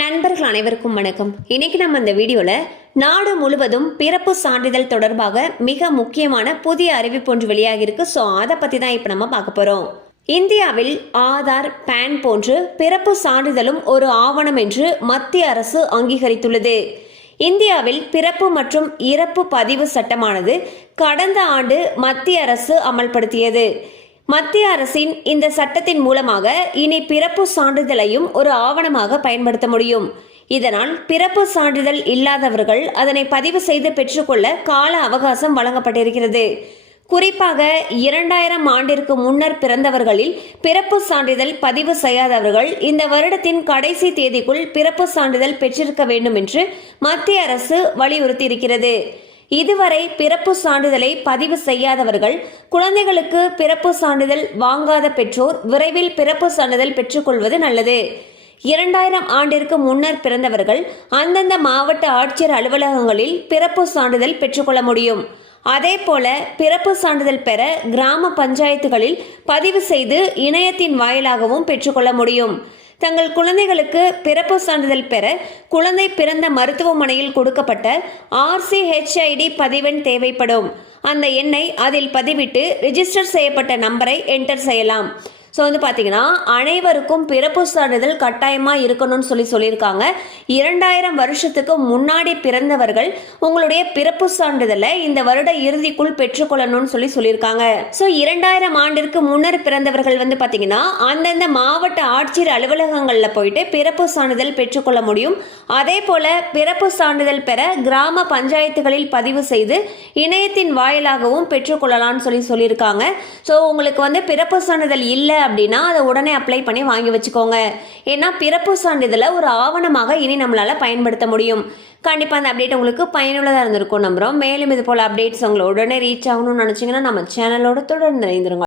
நண்பர்கள் அனைவருக்கும் வணக்கம். இன்னைக்கு நம்ம இந்த வீடியோல நாடு முழுவதும் பிறப்பு சான்றிதழ் தொடர்பாக மிக முக்கியமான புதிய அறிவிப்பு ஒன்று வெளியாகிருக்கு ஸோ அதை பத்தி தான் இப்போ நம்ம பார்க்க போறோம். இந்தியாவில் ஆதார் பேன் போன்று பிறப்பு சான்றிதழும் ஒரு ஆவணம் என்று மத்திய அரசு அங்கீகரித்துள்ளது. இந்தியாவில் பிறப்பு மற்றும் இறப்பு பதிவு சட்டமானது கடந்த ஆண்டு மத்திய அரசு அமல்படுத்தியது. மத்திய அரசின் இந்த சட்டத்தின் மூலமாக இனி பிறப்பு சான்றிதழையும் ஒரு ஆவணமாக பயன்படுத்த முடியும். இதனால் பிறப்பு சான்றிதழ் இல்லாதவர்கள் அதனை பதிவு செய்து பெற்றுக்கொள்ள கால அவகாசம் வழங்கப்பட்டிருக்கிறது. குறிப்பாக இரண்டாயிரம் ஆண்டிற்கு முன்னர் பிறந்தவர்களில் பிறப்பு சான்றிதழ் பதிவு செய்யாதவர்கள் இந்த வருடத்தின் கடைசி தேதிக்குள் பிறப்பு சான்றிதழ் பெற்றிருக்க வேண்டும் என்று மத்திய அரசு வலியுறுத்தியிருக்கிறது. இதுவரை பிறப்பு சான்றிதழை பதிவு செய்யாதவர்கள் குழந்தைகளுக்கு பிறப்பு சான்றிதழ் வாங்காத பெற்றோர் விரைவில் பிறப்பு சான்றிதழ் பெற்றுக்கொள்வது நல்லது. இரண்டாயிரம் ஆண்டிற்கு முன்னர் பிறந்தவர்கள் அந்தந்த மாவட்ட ஆட்சியர் அலுவலகங்களில் பிறப்பு சான்றிதழ் பெற்றுக்கொள்ள முடியும். அதே போல பிறப்பு சான்றிதழ் பெற கிராம பஞ்சாயத்துகளில் பதிவு செய்து இணையத்தின் வாயிலாகவும் பெற்றுக்கொள்ள முடியும். தங்கள் குழந்தைகளுக்கு பிறப்பு சான்றிதழ் பெற குழந்தை பிறந்த மருத்துவமனையில் கொடுக்கப்பட்ட ஆர்சிஹெச்ஐடி பதிவெண் தேவைப்படும். அந்த எண்ணை அதில் பதிவிட்டு ரிஜிஸ்டர் செய்யப்பட்ட நம்பரை என்டர் செய்யலாம். ஸோ வந்து பார்த்தீங்கன்னா அனைவருக்கும் பிறப்பு சான்றிதழ் கட்டாயமாக இருக்கணும்னு சொல்லி சொல்லியிருக்காங்க. இரண்டாயிரம் வருஷத்துக்கு முன்னாடி பிறந்தவர்கள் உங்களுடைய பிறப்பு சான்றிதழை இந்த வருட இறுதிக்குள் பெற்றுக்கொள்ளணும்னு சொல்லி சொல்லியிருக்காங்க. ஸோ இரண்டாயிரம் ஆண்டிற்கு முன்னர் பிறந்தவர்கள் வந்து பார்த்தீங்கன்னா அந்தந்த மாவட்ட ஆட்சியர் அலுவலகங்களில் போயிட்டு பிறப்பு சான்றிதழ் பெற்றுக்கொள்ள முடியும். அதே போல பிறப்பு சான்றிதழ் பெற கிராம பஞ்சாயத்துகளில் பதிவு செய்து இணையத்தின் வாயிலாகவும் பெற்றுக்கொள்ளலாம்னு சொல்லி சொல்லியிருக்காங்க. ஸோ உங்களுக்கு வந்து பிறப்பு சான்றிதழ் இல்லை அப்படின்னா அதை உடனே அப்ளை பண்ணி வாங்கி வச்சுக்கோங்க. ஏன்னா பிறப்பு சான்றிதழை ஒரு ஆவணமாக இனி நம்மளால் பயன்படுத்த முடியும். கண்டிப்பாக அந்த அப்டேட் உங்களுக்கு பயனுள்ளதாக இருந்திருக்கும் நம்புகிறோம் மேலும் இது போல் அப்டேட்ஸ் உங்களை உடனே ரீச் ஆகணும்னு நினச்சிங்கன்னா நம்ம சேனலோட தொடர்ந்து இணைந்திருங்க.